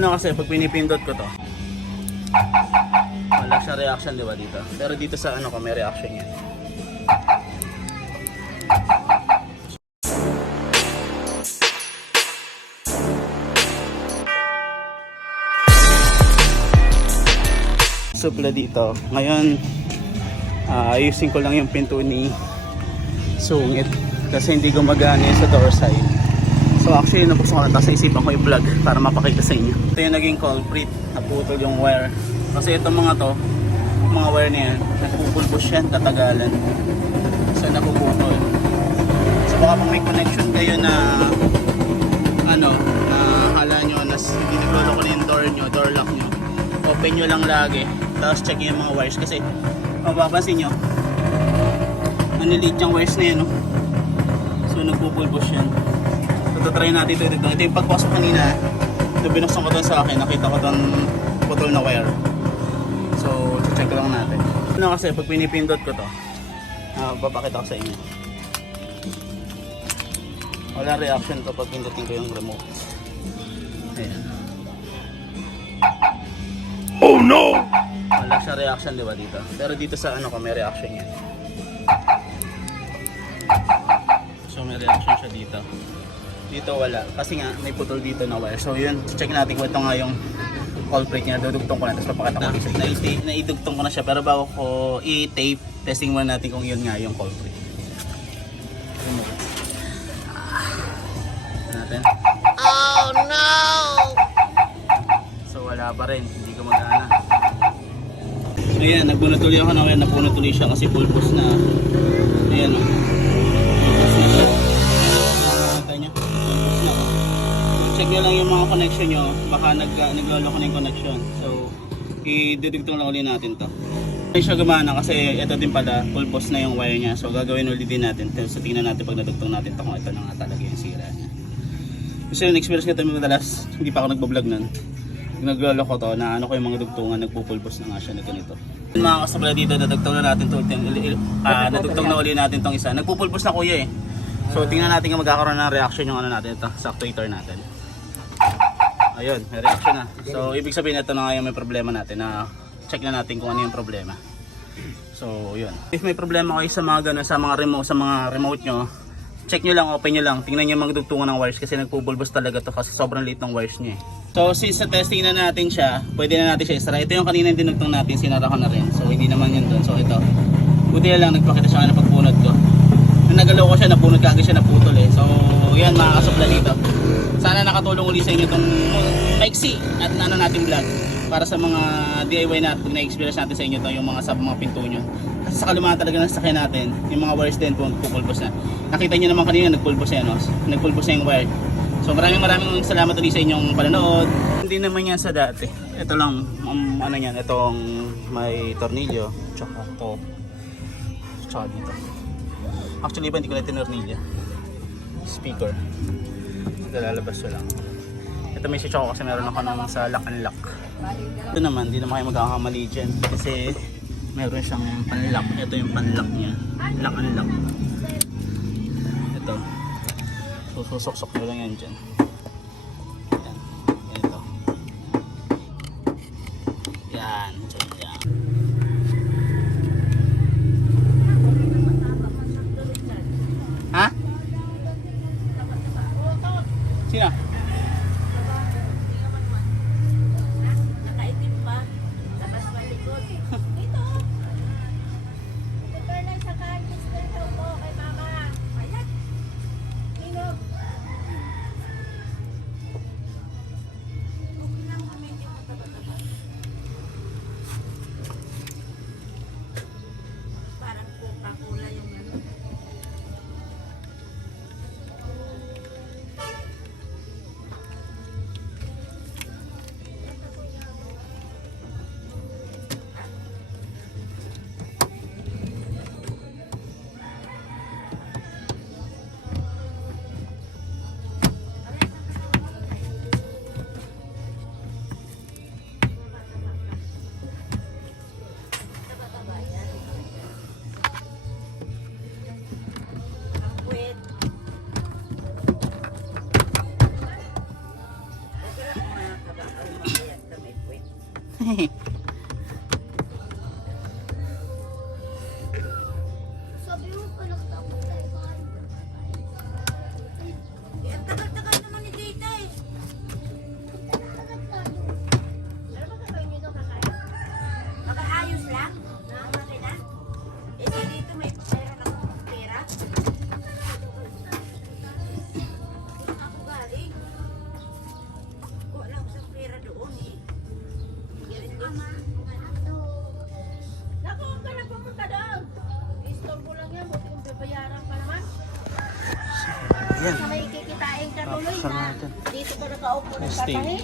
Ano kasi pag pinipindot ko to, wala siya reaction, di ba dito? Pero dito sa ano ko may reaction yan. Supla dito. Ngayon, ayusin ko lang yung pinto ni sungit kasi hindi gumagana sa door side. So actually nabuksan ko lang, tapos naisipan ko i-vlog para mapakita sa inyo. Ito yung naging culprit, naputol yung wire. Kasi itong mga to, mga wire na yan, nagpupulbos yan katagalan. So napuputol. So baka pag may connection kayo na ano, na akala nyo na hindi naglolo ko na yung door nyo, door lock nyo, open nyo lang lagi, tapos check yung mga wires kasi mapapansin nyo naniliit yung wires na yan, no? So nagpupulbos yan. So try natin ito. Ito yung pagpasok kanina, ito binuksan ko doon sa akin, nakita ko doon putol na wire. So check lang natin. Ano kasi pag pinipindot ko to, papakita ko sa inyo, wala reaction to pag pindutin ko yung remote. Ayan. Oh no! Wala siya reaction, di ba dito? Pero dito sa ano ko may reaction yan. So may reaction siya dito. Dito wala. Kasi nga may putol dito na wire. So yun, check natin kung ito nga yung culprit niya. Dudugtong ko na. Tapos papakita ko isa. Naidugtong ko na siya. Pero bago ko i-tape, testing muna natin kung yun nga yung culprit. Natin. Oh no! So wala pa rin. Hindi gumagana. So ayan, nagbunot tuloy ako na ngayon. Napunot tuloy siya kasi pulbos na. Ayan o. Pulbos na to. Nakakita nyo? Pulbos na o. Check nyo lang yung mga connection nyo. Baka nagloloko na yung connection. So idudugtong lang ulit natin to. Hindi siya gumana kasi ito din pala pulbos na yung wire nya. So gagawin ulit din natin. So tingnan natin pag nadugtong natin to kung ito na nga talaga yung sira nya. Kasi yung experience ko ito madalas, hindi pa ako nagbablog nun. Naglolo ko to na ano ko yung mga dugtungan, nagpupulbos na nga siya na ganito. Mga kasabala dito, nadugtong na natin to, nadugtong na uli natin tong isa. Nagpupulbos na kuya eh. So tingnan natin kung magkakaroon ng reaction yung ano natin ito, sa actuator natin. Ayun, may reaction na. So ibig sabihin ito na nga yung may problema natin, na check na natin kung ano yung problema. So yun. If may problema kayo sa mga ganun, sa mga remote nyo, check nyo lang, open nyo lang, tingnan nyo yung mga dugtungan ng wires kasi nagpupulbos talaga to kasi sobrang liit ng wires nyo eh. So since sa testing na natin siya, pwede na natin siya isara. Ito yung kanina yung dinugtong natin, sinara ko na rin. So hindi naman yun doon. So ito, buti na lang nagpakita siya na pagpunod ko. Nung nagalaw ko siya, napunod ka agad siya, naputol eh. So yan mga kasupla dito. Sana nakatulong ulit sa inyo itong maiksi at ano natin vlog para sa mga DIY natin, pag na-experience natin sa inyo to, yung mga mga pinto nyo. Kasi sa kalumaan talaga ng sakyan natin, yung mga wires din pupulbos na. Nakita nyo naman kanina, nagpulbos yan, no? Nagpulbos na yung wire. So maraming salamat ulit sa inyong panonood. Hindi naman yan sa dati. Ito lang, ano yan, itong may tornilyo, tsaka ito, tsaka dito. Actually iba, hindi ko na tinornilyo. Speaker. Ito lalabas ko lang. Ito may switch ako kasi meron ako nang sa lock and lock. Ito naman, hindi naman kayo magkakamali dyan kasi meron siyang panlock. Ito yung panlock niya, lock and lock. Ito, so susok-sok nyo lang yan dyan. Yan, ito. Yan, yan. Ha? Sino? Sabi mo pa nagtapos tayo kain. Ang tagal-tagal naman ni Tita eh. Agad tayo. Ano ba gagawin niyo doon kakain? Makaayos lang? Mamaki na? Eh di dito may meron akong pera. Doon ako galing. Wala ako sa pera doon eh. Galing doon. Naku, huwag ka na pumunta doon. Istorbo lang yan. Buti kung babayaran ka naman. Yan. Sa may kikitain ka tuloy Tapos na natin. dito ka nakaupo ng Testing. katahi.